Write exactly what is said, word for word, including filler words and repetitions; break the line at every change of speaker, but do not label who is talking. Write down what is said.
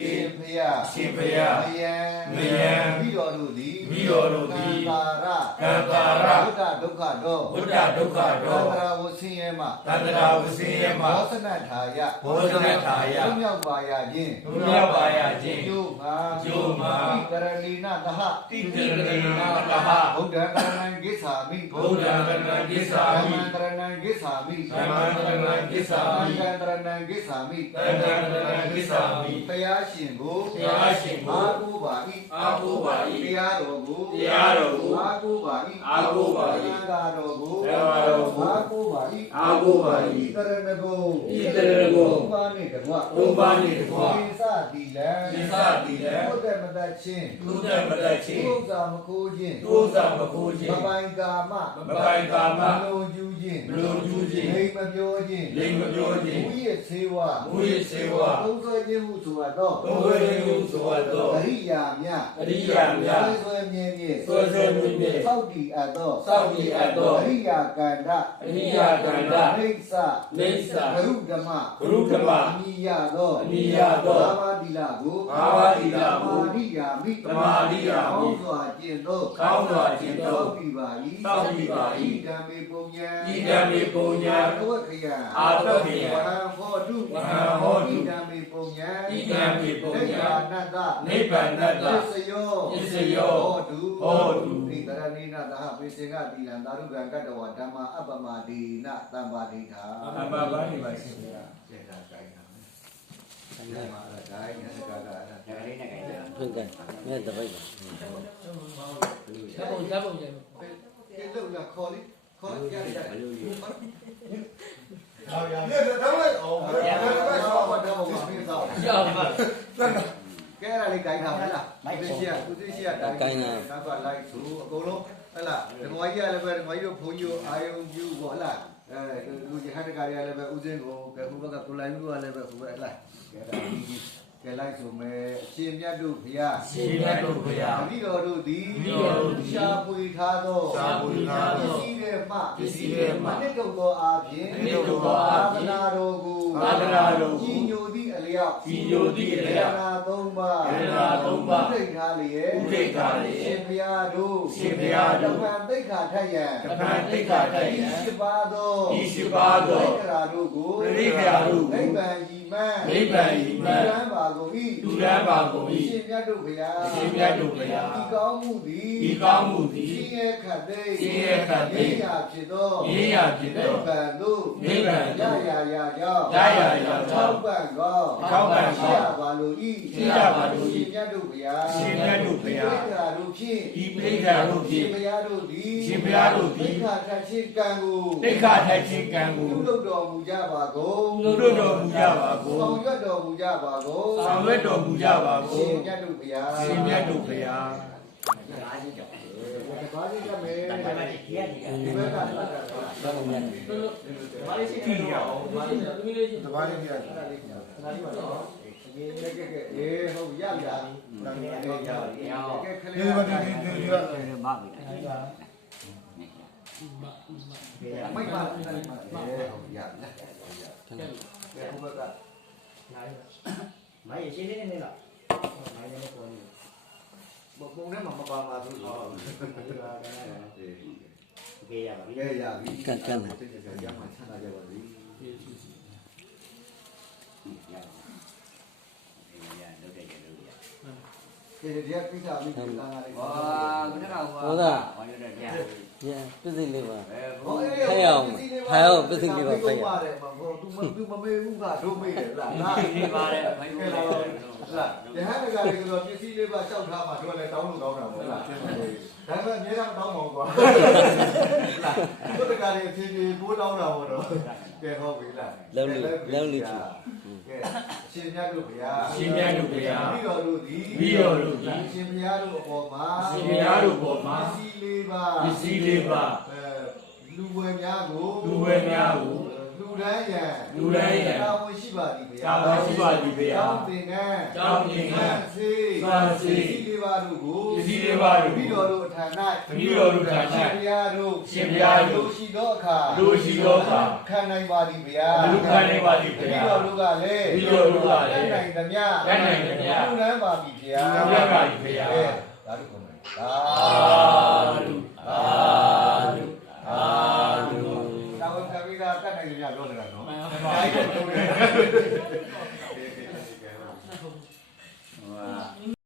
ရှင်ဖျား
ရှင်ဖျား
မယံ
မယံ
ပြီးတော်တို့သည်
ပြီးတော်တို့သည်
ကံတာရ
ကံတာရ
ဘုဒ္ဓဒုက္ခတော့
ဘုဒ္ဓဒုက္ခ
သ
တော့
န္တရာဝဆင်းရဲမှ
တန္တရာဝဆင်းရဲမှ
ဘောဇနထာယ
ဘောဇနထာယ
ဘုမြောက်ပါရခြင်း
ဘုရားပါရခြင်း
ကျိုးမှာ
ကျိုးမှာ
ကရဏီနသဟ
တိတိကရဏနာတဟ
ဗုဒ္ဓကရဏံကိစ္ဆာမိ
ဘုရားကရဏကိစ္ဆာ
ဓမ္မ
မိ
ံကရဏံကိစ္ဆာမိ
ဓမ္မံကရဏကိစ္ဆာမိ
သံဃာကရဏံကိစ္ဆာမိ
တန္တရာကရဏကိစ္ဆာမိ
ဘုရားရှင်ကို
ဘုရားရှင်ကို
အာဟုပါ၏
အာဟုပါ၏
တရားတော်ကို
တရားတော်ကို
အာဟုပါ၏
အာဟုပါ၏
သံဃာတော်ကို
သံဃာတော်ကို
အာဟုပါ၏
အာဟုပါ၏
ဣတရဏဂုံ
ဣတရဏဂုံ
သုံးပါးနှင့်တကွ
သုံးပါးနှင့်တကွ
သင်္စတိလံ
သင်္စတိလံ
ဘုဒ္ဓမတတ်ခြင်း
ဘုဒ္ဓမတတ်ခြင်း
ဥစ္စာမခိုးခြင်း
ဒုစရမခိုးခြင်း
မပိုင်ကာမ
မပိုင်ကာမ
မလုံကျူးခြင်း
မလုံကျူးခြင်း
လိမ်မပြောခြင်း
လိမ်မပြောခြင်း
မူရစေဝါ
မူရစေဝါ
သုံးဆွဲခြင်းဟုဆိုတော့
သုံးဆွဲခြင်းဟုဆိုသော
အရိယာမြတ်
အရိယာမြတ်
ဆွဲဆွဲမြဲမြဲ
ဆွဲဆွဲမြဲမြဲ
သောက်တည်အပ်သော
သောက်တည်အပ်သော
အရိယာကန္တ
အရိယာကန္တ
နိစ္စ
နိစ္စ
ဂရုဓမ္မ
ဂရုဓမ္မ
အမိယသော
အမိယသော
ဘာဝတိလကို
ဘာဝတိလကို
သမာရိယာမိ
သမာရိယာမိ
ကောင်းစွာကျင့်သော
ကောင်းစွာကျင့်သော
သောက်တည်ပါ၏
သောက်တည်ပါ၏
ဓမ္မေပုံညာ
ဤဓမ္မေပုံညာ
အဝက္ခယ
အာတဝေယ
ဝဟံဟောတု
ဝဟံဟောတု
ဤဓမ္မေပုံညာ
ဤဓမ္မေပုံညာ
နိဗ္ဗာနတ္တ
နိဗ္ဗာန်တ္တ
ပစ္စယော
ပစ္စယော
ဟောတု
ဟောတု
ဣတရဏိနသဟပိစေကတိလံသာရုကံကတ္တဝဓမ္မာအပ္ပမဒေနတံပါဒိဋ္ဌာ
အမဘာဘာနေပါရှင်ဗျာ
စေတာကိုင်းတာဒီမှာအဲ့ဒါညစကားကအဲ့ဒါ
ဒါလေးနဲ့ကြိုင်တာ
ဟုတ်ကဲ့မြတ်တပိတ်ပါ
ဓာတ်ပုံဓာတ်ပုံကျန်
ကဲလို့လာခေါ်လိခေါ်ကြရတယ်
ဘလို့လေး
ဟောရရတော့လည်းအောင်ဘယ်လိုလဲဆောတော့ဘာမှမပြောတော့
ရအောင်ပါ
ကဲအဲ့ဒါလေးကိုင်းထားမလားသူသိရှိရသူသိရှိရတိုင်းနောက်ကလိုက်သူအကုန်လုံးဟဲ့လားဓမ္မကြီးကလည်းပဲဓမ္မကြီးတို့ဘုန်းကြီးတို့အာယုံပြုပေါ့ဟဲ့လားအဲလူကြီးဟန်တကာတွေကလည်းပဲဥစဉ်ကိုကဲခုဘက်ကကိုလိုင်းမှုကလည်းပဲခုပဲဟဲ့လားကဲဒါကြီးကဲလိုက်ဆိုမယ်အရှင်မြတ်တို့ဘုရား
ရှင်မြတ်တို့ဘုရား
အမိတော်တို့သည်
အမိတော်တို့သည်
ရှားပွေထားသော
ရှားပွေထားသော
ပစ္စည်းတွေမှ
ပစ္စည်းတွေမှ
အနှစ်တုံသောအားဖြင့်
အနှစ်တုံသောအားဖြင့်
သာသနာတော်ကို
သာသနာတော်ကို
ကြီးညိုသည့်အလျောက်
ကြီးညိုသည့်အလျောက်
ယန္တာသုံးပါး
ယန္တာသုံးပါး
ဥဒိဋ္ဌာလျက်
ဥဒိဋ္ဌာလျက်
ရှင်ဘုရားတို့
ရှင်ဘုရားတို့
တပံသိက္ခာထက်ရန်
တပံသိက္ခာထက်ရန်
ဤရှိပါသော
ဤရှိပါသော
သိက္ခာတို့ကို
ပရိက္ခာတို့ကို
နိဗ္ဗာန်ဤမှန်
နိဗ္ဗာန်ဤမှန်
လူရန်ပါကုန်၏
လူရန်ပါကုန်၏
ရှင်မြတ်တို့ဘုရား
ရှင်မြတ်တို့ဘုရား
ဤကောင်းမှုသည်
ဤကောင်းမှုသည်
ရှင်ရဲ့ခတ်သိမ်း
ရှင်ရဲ့ခတ်သိမ်း
ရဖြစ်သော
ရင်းရာဖြစ်သော
နိဗ္ဗာန်သို့
နိဗ္ဗာန်သို့
ရရရကြောင်း
ရရရကြောင်း
ထောက်ပံ့ကောင်း
ထောက်ပံ့ကောင်း
ရှိရပါလို၏
ရှိရပါလို၏
ရှင်မြတ်တို့ဘုရား
ရှင်မြတ်တို့ဘုရား
သိက္ခာတို့ဖြင့်
ဤပိဋကတို့ဖြ
ရှင်
င့်
ဘုရားတို့သည်
ရှင်ဘုရားတို့သည်
သိက္ခာထက်ခြင်းကံကို
သိက္ခာထိုက်ခြင်းကံကို
ပြုလုပ်တော်မူကြပါကုန်
ပြုလုပ်တော်မူကြပါကုန်
ဆောင်ရွက်တော်မူကြပါကုန်
ဆောင်ရွက်တော်မူကြပါကုန်
ရှင်မြတ်တို့ဘုရား
ရှင်မြတ်တို့ဘုရား
အားကြီးကြောက်
တပါးလေးကမယ်
တမန်တော်ကြီးရဲ့
ဒီဘက်ကတတ်တာ
တော့မြတ်
ဘာလေးရှိနေရအောင်ဘာလေးသမီးလေးရှိ
တပါးလေးပြရတာလေးညာ
နားလေးပါတော့
အေးကဲကဲကဲအေးဟုတ်ရပြီလား
တမန်တော်ကြီးရော
ကဲခလေးပါဒီဒီဒီရ
မပြီ
မိုက်ပါအေးဟုတ်ရပြီလားကဲဘုဘက
မိုင်းရှင်းနေနေလားမိုင်းလည်းပေါ်နေ
ပုံထဲမှာမပါပါဘူးဟုတ်
โอเคရပါပြီ
ကဲရပြီစိတ်ကြရမှဆန္ဒကြပါပြီ
ရပါရလုပ်တယ်လုပ်ရ
ကဲဒီကကိစ္စမိကလာလာလေး
ဟာခုနကဟိုဟာဘာလို့လဲကြာ
ရပစ္စည်းလေးပါ
ဟောအေး
ထိုင်အောင်ထိုင်အောင်ပစ္စည်းလေးပါဖိုက်ရ
ပါတယ်မဟုတ်သူမသူမမေဘူးကဒုမေးတယ်လား
ဒီပါတယ်ဖိုင်
ကဲ
လို့
လားလားယဟန်တကာတွေကတော့ပစ္စည်းလေးပါကြောက်ထားမှတို့လည်းတောင်းလို့ကောင်းတာပေါ့လားဒါပေမဲ့အများကြီးတောင်းမအောင်ကွာလားတို့တကာတွေအဖြည်းဖြည်းပိုးတောင်းတာပေါ့တော့ကဲဟောပြီလားကဲရှင်မြတ်တို့ဗျာ
ရှင်မြတ်တို့ဘုရား
ပြီးတော်တို့သည်
ပြီးတော်တို့သည်
ရှင်ဘုရားတို့အပေါ်မှာ
ရှင်ဘုရားတို့ပေါ်မှာ
ပစ္စည်းလေးပါ
ပစ္စည်းလေးပါ
အဲလူဝယ်များကို
လူဝယ်များကို
လူရန်ရန်
လူရန်ရန်
တာဝန်ရှိပါသည်ဗျာ
တာဝန်ရှိပါသည်ဗျာ
ကျောင်းသင်္ကန်း
ကျောင်းသင်္ကန်း
စေ
စံစေ
ပစ္စည်းလေးပါးတို့ကို
ပစ္စည်းလေးပါးတို့ကို
ပြီးတော်တို့အထံ၌
ပြီးတော်တို့ထံ၌
ရှင်ဘုရားတို့
ရှင်ဘုရားတို့
လူရှိသောအခါ
လူရှိသောအခါ
ခံနိုင်ပါသည်ဗျာ
လူခံနိုင်ပါသည်ဗျာ
ပြီးတော်တို့ကလည်း
ပြီးတော်တို့ကလည်း
တတ်နိုင်သမျှ
တတ်နိုင်သမျှ
လူနန်းပါပြီဗျာ
လူနန်းပါပြီဗျာ
အဲဒါတို့ကုန်မယ်သာ
အာလူအာလူအာလူ
တာဝန်ခံပြီးသားတတ်နိုင်သမျှပြောနေတာနော်
မှန်ပါ
ဒါကြီးတော့ပြောတယ်
ဟိုက